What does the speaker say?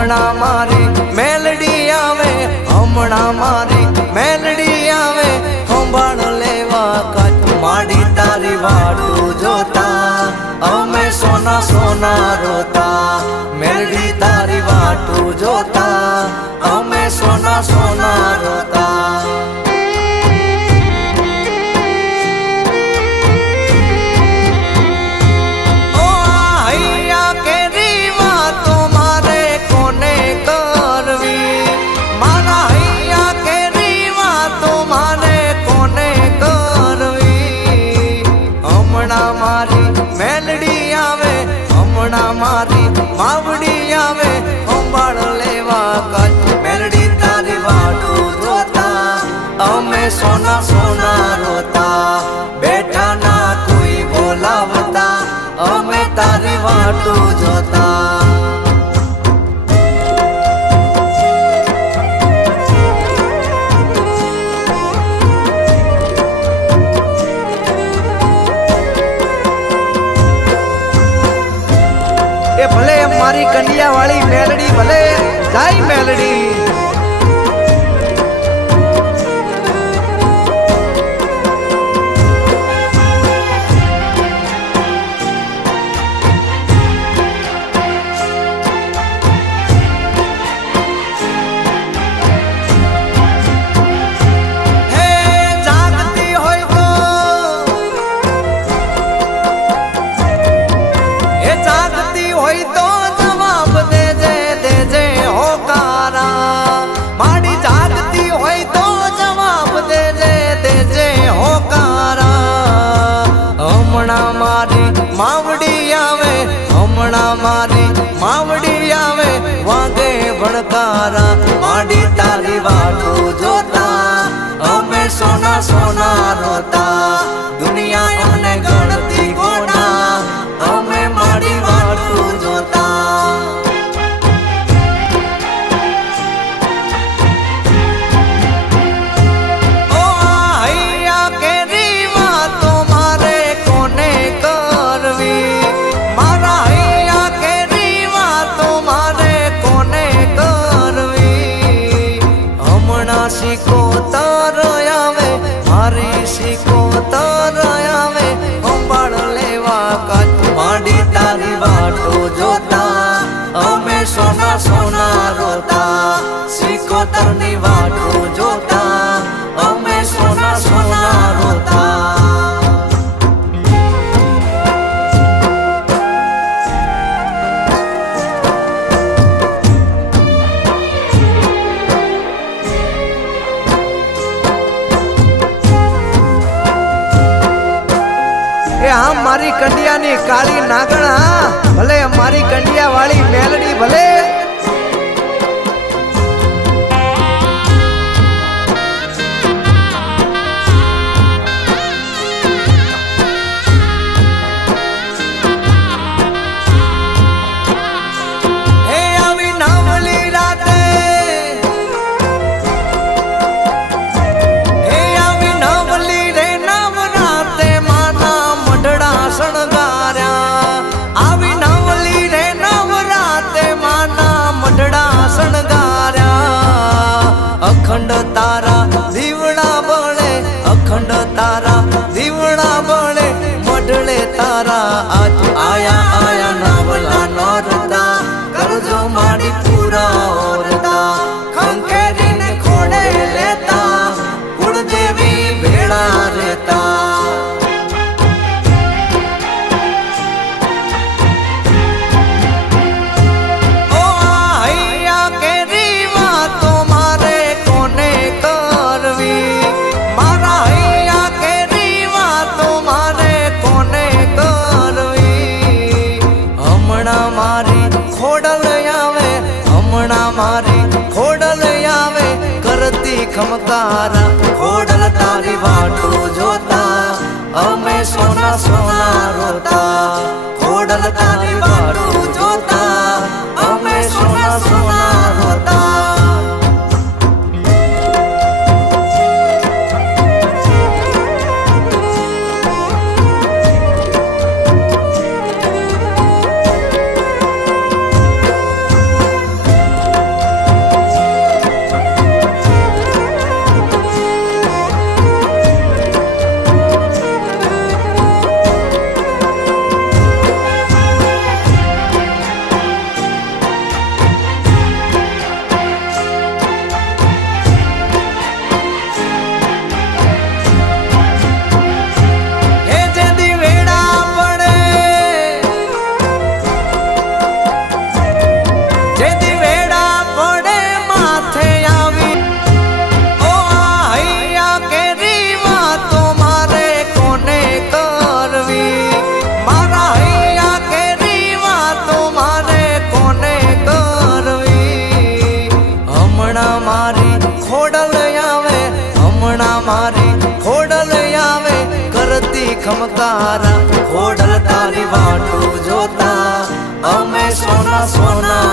હમણાં મારી મેલડી આવે, હમણાં મારી મેલડી આવે, સંભાળ લેવા કાચ માડી તારી વાટું જોતા અમે સોના સોના રોતા, મેલડી તારી વાટું જોતા અમે સોના સોના રોતા. મારી માવડી આવે, સંભાળ લેવા કાચ મેલડી તારી વાટું જોતા અમે સોના સોના રોતા, બેઠા ના કોઈ બોલાવતા અમે તારી વાટું જોતા. ભલે મારી કન્યા વાળી મેલડી ભલે જાય મેલડી. માવડી આવે, હમણાં મારી માવડી આવે, વાગે ભણકારા માડી તારી વાટું જોતા અમે સોના સોના રોતા, દુનિયા અમને ગણતી ગોના અમે માડી વાટું જોતા. સિકોતર આવે મારી સિકોતર આવે, સંભાળ લેવા કાચ માડી તારી વાટું જોતા અમે સોના સોના રોતા, સિકોતર ની વાટું જોતા અમે સોના સોના રોતા. હા મારી કંડિયાની કાળી નાગણા ભલે મારી કંડિયા વાળી મેલડી ભલે. અખંડ તારા દીવડા બળે, અખંડ તારા દીવડા બળે, મઢળે તારા આજ આયા આયા નવલા નોરતા, કરજો માડી પૂરા ઓરતા, ખંખેરીને ખોડે લેતા કુળદેવી ભેળા રહેતા. મારી ખોડલ આવે કરતી ખમકારા, ખોડલ તારી વાટું જોતા અમે સોના સોના રોતા, ખોડલ તારી વાટું જોતા અમે સોના સોના રોતા. ખમકારા ખોડલ તારી વાટું જોતા અમે સોના સોના